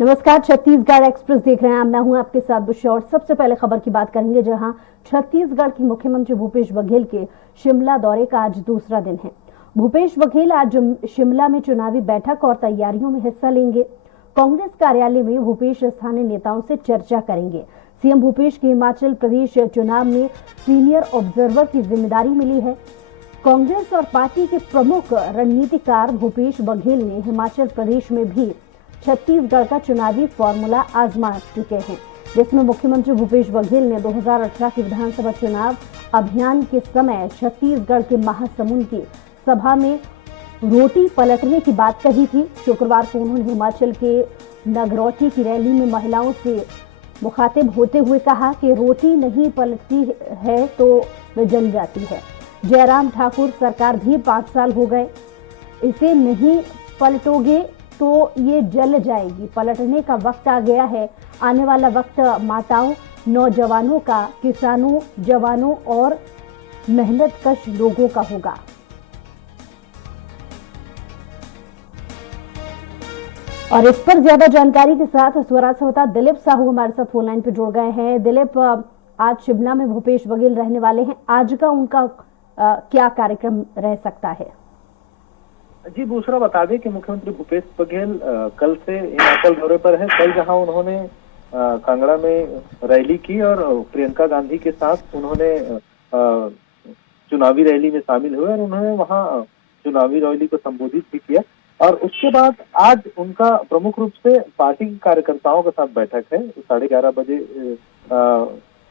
नमस्कार, छत्तीसगढ़ एक्सप्रेस देख रहे हैं। मैं हूं आपके साथ बुशा और सबसे पहले खबर की बात करेंगे, जहां छत्तीसगढ़ के मुख्यमंत्री भूपेश बघेल के शिमला दौरे का आज दूसरा दिन है। भूपेश बघेल आज शिमला में चुनावी बैठक और तैयारियों में हिस्सा लेंगे। कांग्रेस कार्यालय में भूपेश स्थानीय नेताओं से चर्चा करेंगे। सीएम भूपेश के हिमाचल प्रदेश चुनाव में सीनियर ऑब्जर्वर की जिम्मेदारी मिली है। कांग्रेस और पार्टी के प्रमुख रणनीतिकार भूपेश बघेल ने हिमाचल प्रदेश में भी छत्तीसगढ़ का चुनावी फॉर्मूला आजमा चुके हैं, जिसमें मुख्यमंत्री भूपेश बघेल ने 2018 के विधानसभा चुनाव अभियान के समय छत्तीसगढ़ के महासमुंद की सभा में रोटी पलटने की बात कही थी। शुक्रवार को उन्होंने हिमाचल के नगरौटी की रैली में महिलाओं से मुखातिब होते हुए कहा कि रोटी नहीं पलटती है तो वे जल जाती है। जयराम ठाकुर सरकार भी 5 साल हो गए, इसे नहीं पलटोगे तो ये जल जाएगी। पलटने का वक्त आ गया है। आने वाला वक्त माताओं, नौजवानों का, किसानों, जवानों और मेहनतकश लोगों का होगा। और इस पर ज्यादा जानकारी के साथ स्वराज संवाददाता दिलीप साहू हमारे साथ फोन लाइन पे जुड़ गए हैं। दिलीप, आज शिमला में भूपेश बघेल रहने वाले हैं। आज का उनका क्या कार्यक्रम रह सकता है? जी, दूसरा बता दें कि मुख्यमंत्री भूपेश बघेल कल से हिमाचल दौरे पर है। कल जहां उन्होंने कांगड़ा में रैली की और प्रियंका गांधी के साथ उन्होंने चुनावी रैली में शामिल हुए और उन्होंने वहां चुनावी रैली को संबोधित भी किया। और उसके बाद आज उनका प्रमुख रूप से पार्टी के कार्यकर्ताओं के साथ बैठक है। 11:30 बजे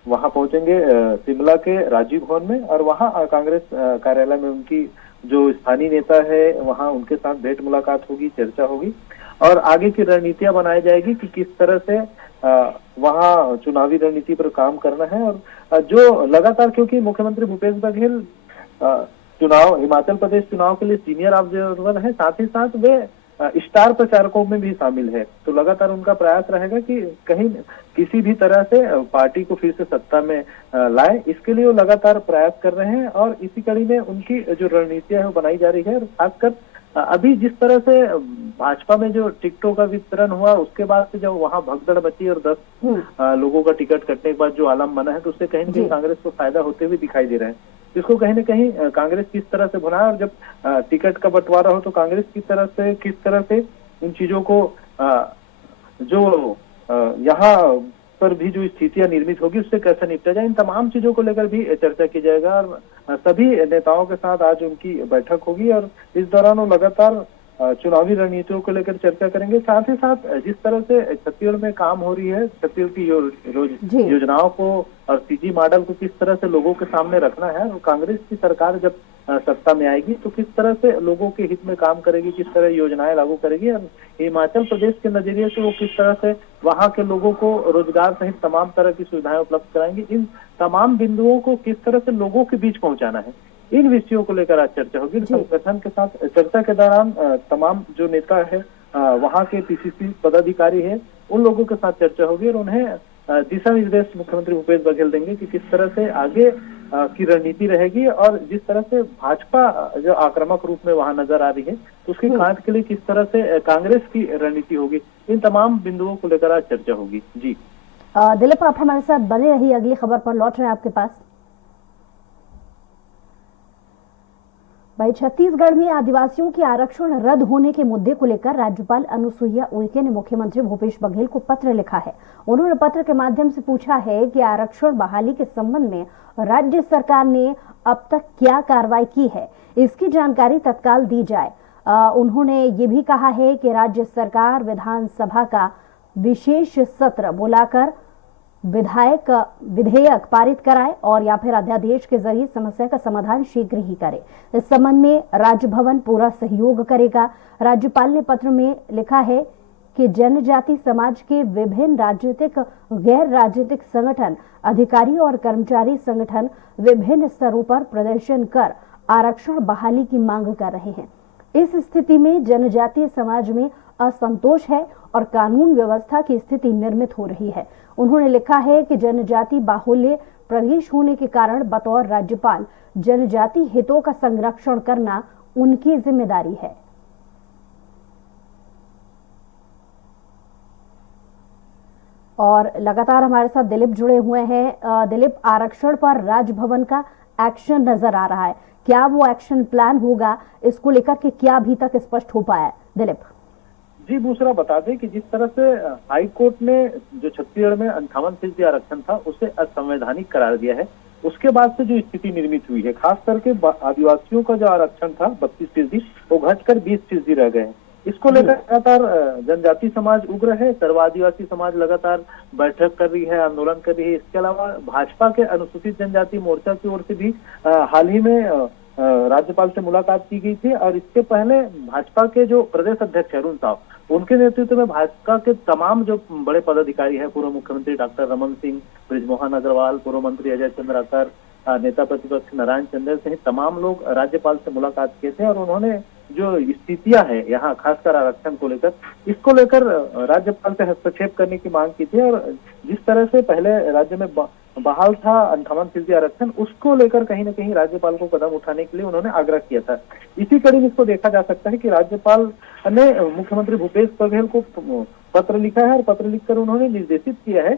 वहां पहुंचेंगे शिमला के राजीव भवन में, और वहां कांग्रेस कार्यालय में उनकी जो स्थानीय नेता है वहां उनके साथ भेंट मुलाकात होगी, चर्चा होगी और आगे की रणनीतियां बनाई जाएगी कि किस तरह से वहां चुनावी रणनीति पर काम करना है। और जो लगातार, क्योंकि मुख्यमंत्री भूपेश बघेल हिमाचल प्रदेश चुनाव के लिए सीनियर ऑब्जर्वर है, साथ ही साथ वे स्टार प्रचारकों में भी शामिल है, तो लगातार उनका प्रयास रहेगा कि कहीं किसी भी तरह से पार्टी को फिर से सत्ता में लाए। इसके लिए वो लगातार प्रयास कर रहे हैं और इसी कड़ी में उनकी जो रणनीतियां है वो बनाई जा रही है। और खासकर अभी जिस तरह से भाजपा में जो टिकटों का वितरण हुआ, उसके बाद से जब वहां भगदड़ मची और 10 लोगों का टिकट कटने के बाद जो आलम बना है, तो उससे कहीं न कहीं कांग्रेस को फायदा होते हुए दिखाई दे रहा है। इसको कहीं न कहीं कांग्रेस किस तरह से बनाए, और जब टिकट का बंटवारा हो तो कांग्रेस किस तरह से इन चीजों को जो यहाँ पर भी जो स्थितियां निर्मित होगी उससे कैसे निपटा जाए, इन तमाम चीजों को लेकर भी चर्चा की जाएगा। और सभी नेताओं के साथ आज उनकी बैठक होगी और इस दौरान वो लगातार चुनावी रणनीतियों को लेकर चर्चा करेंगे। साथ ही साथ जिस तरह से छत्तीसगढ़ में काम हो रही है, छत्तीसगढ़ की योजनाओं को और सीजी मॉडल को किस तरह से लोगों के सामने रखना है, और कांग्रेस की सरकार जब सत्ता में आएगी तो किस तरह से लोगों के हित में काम करेगी, किस तरह योजनाएं लागू करेगी, और हिमाचल प्रदेश के नजरिए से वो किस तरह से वहां के लोगों को रोजगार सहित तमाम तरह की सुविधाएं उपलब्ध कराएंगी। इन तमाम बिंदुओं को किस तरह से लोगों के बीच पहुंचाना है, इन विषयों को लेकर आज चर्चा होगी। संगठन के साथ चर्चा के दौरान तमाम जो नेता है, वहां के पीसीसी पदाधिकारी है, उन लोगों के साथ चर्चा होगी और उन्हें दिशा निर्देश मुख्यमंत्री भूपेश बघेल देंगे कि किस तरह से आगे की रणनीति रहेगी। और जिस तरह से भाजपा जो आक्रामक रूप में वहां नजर आ रही है, तो उसकी काट के लिए किस तरह से कांग्रेस की रणनीति होगी, इन तमाम बिंदुओं को लेकर आज चर्चा होगी। जी दिलीप, आप हमारे साथ बने रहिए, अगली खबर पर लौट रहे हैं आपके पास। भाई, छत्तीसगढ़ में आदिवासियों के आरक्षण रद्द होने के मुद्दे को लेकर राज्यपाल अनुसुईया उइके ने मुख्यमंत्री भूपेश बघेल को पत्र लिखा है। उन्होंने पत्र के माध्यम से पूछा है कि आरक्षण बहाली के संबंध में राज्य सरकार ने अब तक क्या कार्रवाई की है, इसकी जानकारी तत्काल दी जाए। उन्होंने ये भी कहा है कि राज्य सरकार विधानसभा का विशेष सत्र बुलाकर विधेयक पारित कराए और या फिर अध्यादेश के जरिए समस्या का समाधान शीघ्र ही करे। इस संबंध में राजभवन पूरा सहयोग करेगा। राज्यपाल ने पत्र में लिखा है कि जनजाति समाज के विभिन्न राजनीतिक, गैर राजनीतिक संगठन, अधिकारी और कर्मचारी संगठन विभिन्न स्तरों पर प्रदर्शन कर आरक्षण बहाली की मांग कर रहे हैं। इस स्थिति में जनजातीय समाज में असंतोष है और कानून व्यवस्था की स्थिति निर्मित हो रही है। उन्होंने लिखा है कि जनजाति बाहुल्य प्रदेश होने के कारण बतौर राज्यपाल जनजाति हितों का संरक्षण करना उनकी जिम्मेदारी है। और लगातार हमारे साथ दिलीप जुड़े हुए हैं। दिलीप, आरक्षण पर राजभवन का एक्शन नजर आ रहा है, क्या वो एक्शन प्लान होगा, इसको लेकर के क्या अभी तक स्पष्ट हो पाया है? दिलीप जी दूसरा बता दें कि जिस तरह से हाई कोर्ट ने जो छत्तीसगढ़ में 58% आरक्षण था उसे असंवैधानिक करार दिया है, उसके बाद से जो स्थिति निर्मित हुई है, खास करके आदिवासियों का जो आरक्षण था 32%, वो घटकर 20% रह गए हैं। इसको लेकर लगातार जनजाति समाज उग्र है, सर्व आदिवासी समाज लगातार बैठक कर रही है, आंदोलन कर रही है। इसके अलावा भाजपा के अनुसूचित जनजाति मोर्चा की ओर से भी हाल ही में राज्यपाल से मुलाकात की गई थी। और इसके पहले भाजपा के जो प्रदेश अध्यक्ष अरुण साव, उनके नेतृत्व में भाजपा के तमाम जो बड़े पदाधिकारी हैं, पूर्व मुख्यमंत्री डॉक्टर रमन सिंह, बृजमोहन अग्रवाल, पूर्व मंत्री अजय चंद्राकर, नेता प्रतिपक्ष नारायण चंदेल सहित तमाम लोग राज्यपाल से मुलाकात किए थे और उन्होंने जो स्थितियां है यहाँ खासकर आरक्षण को लेकर, इसको लेकर राज्यपाल से हस्तक्षेप करने की मांग की थी। और जिस तरह से पहले राज्य में बहाल था 58% आरक्षण, उसको लेकर कहीं न कहीं राज्यपाल को कदम उठाने के लिए उन्होंने आग्रह किया था। इसी कड़ी में इसको देखा जा सकता है कि राज्यपाल ने मुख्यमंत्री भूपेश बघेल को पत्र लिखा है और पत्र लिखकर उन्होंने निर्देशित किया है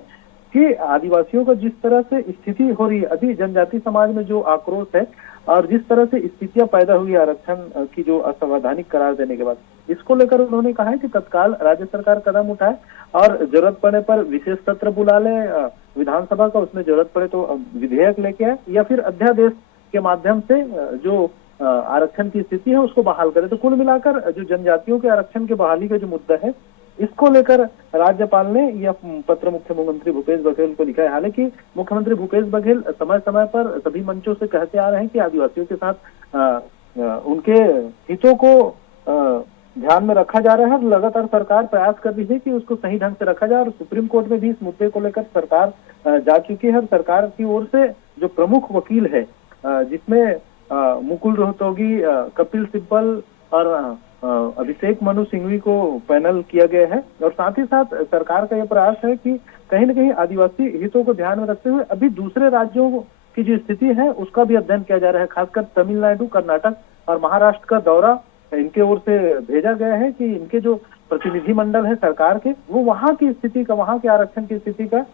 कि आदिवासियों का जिस तरह से स्थिति हो रही है, अभी जनजाति समाज में जो आक्रोश है और जिस तरह से स्थितियां पैदा हुई आरक्षण की जो असंवैधानिक करार देने के बाद, इसको लेकर उन्होंने कहा है कि तत्काल राज्य सरकार कदम उठाए और जरूरत पड़ने पर विशेष सत्र बुला ले विधानसभा का, उसमें जरूरत पड़े तो विधेयक लेके आए या फिर अध्यादेश के माध्यम से जो आरक्षण की स्थिति है उसको बहाल करे। तो कुल मिलाकर जो जनजातियों के आरक्षण के बहाली का जो मुद्दा है, इसको लेकर राज्यपाल ने यह पत्र मुख्यमंत्री भूपेश बघेल को लिखा है। हालांकि मुख्यमंत्री भूपेश बघेल समय समय पर सभी मंचों से कहते आ रहे हैं कि आदिवासियों के साथ उनके हितों को ध्यान में रखा जा रहा है, लगातार सरकार प्रयास कर रही है कि उसको सही ढंग से रखा जाए। और सुप्रीम कोर्ट में भी इस मुद्दे को लेकर सरकार जा चुकी है और सरकार की ओर से जो प्रमुख वकील है, जिसमें मुकुल रोहतगी, कपिल सिब्बल और अभिषेक मनु सिंघवी को पैनल किया गया है। और साथ ही साथ सरकार का यह प्रयास है कि कहीं न कहीं आदिवासी हितों को ध्यान में रखते हुए अभी दूसरे राज्यों की जो स्थिति है उसका भी अध्ययन किया जा रहा है। खासकर तमिलनाडु, कर्नाटक और महाराष्ट्र का दौरा इनके ओर से भेजा गया है कि इनके जो प्रतिनिधि मंडल है सरकार के, वो वहां की स्थिति का, वहां के आरक्षण की स्थिति का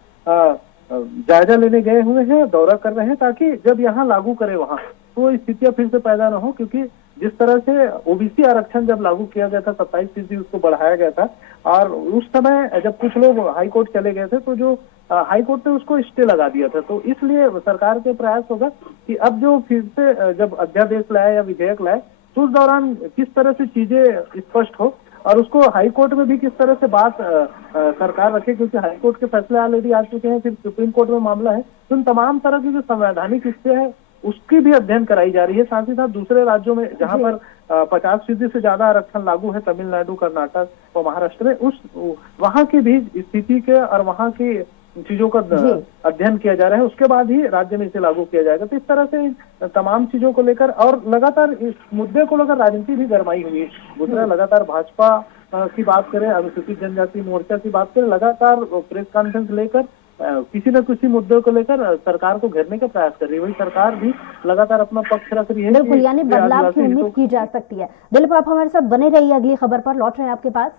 जायजा लेने गए हुए हैं, दौरा कर रहे हैं, ताकि जब यहाँ लागू करे वहां तो स्थितियां फिर से पैदा न हो। क्योंकि जिस तरह से ओबीसी आरक्षण जब लागू किया गया था 27% उसको बढ़ाया गया था और उस समय जब कुछ लोग हाई कोर्ट चले गए थे तो जो हाई कोर्ट ने उसको स्टे लगा दिया था। तो इसलिए सरकार के प्रयास होगा कि अब जो फिर से जब अध्यादेश लाए या विधेयक लाए तो उस दौरान किस तरह से चीजें स्पष्ट हो और उसको हाई कोर्ट में भी किस तरह से बात सरकार रखे, क्योंकि हाई कोर्ट के फैसले ऑलरेडी आ चुके हैं, फिर सुप्रीम कोर्ट में मामला है। तो इन तमाम तरह की जो संवैधानिक हिस्से है उसकी भी अध्ययन कराई जा रही है। साथ ही साथ दूसरे राज्यों में जहां पर 50% से ज्यादा आरक्षण लागू है, तमिलनाडु, कर्नाटक और महाराष्ट्र में, उस वहां की भी स्थिति के और वहां की चीजों का अध्ययन किया जा रहा है, उसके बाद ही राज्य में इसे लागू किया जाएगा। तो इस तरह से तमाम चीजों को लेकर और लगातार इस मुद्दे को लेकर राजनीति भी गरमाई हुई है। दूसरा लगातार भाजपा की बात करें, अनुसूचित जनजाति मोर्चा की बात करें, लगातार प्रेस कॉन्फ्रेंस लेकर किसी न किसी मुद्दे को लेकर सरकार को घेरने का प्रयास कर रही है। वही सरकार भी लगातार अपना पक्ष रख रही है। बिल्कुल, यानी बदलाव की उम्मीद की जा सकती है। दिलीप, आप हमारे साथ बने रहिए, अगली खबर पर लौट रहे हैं आपके पास।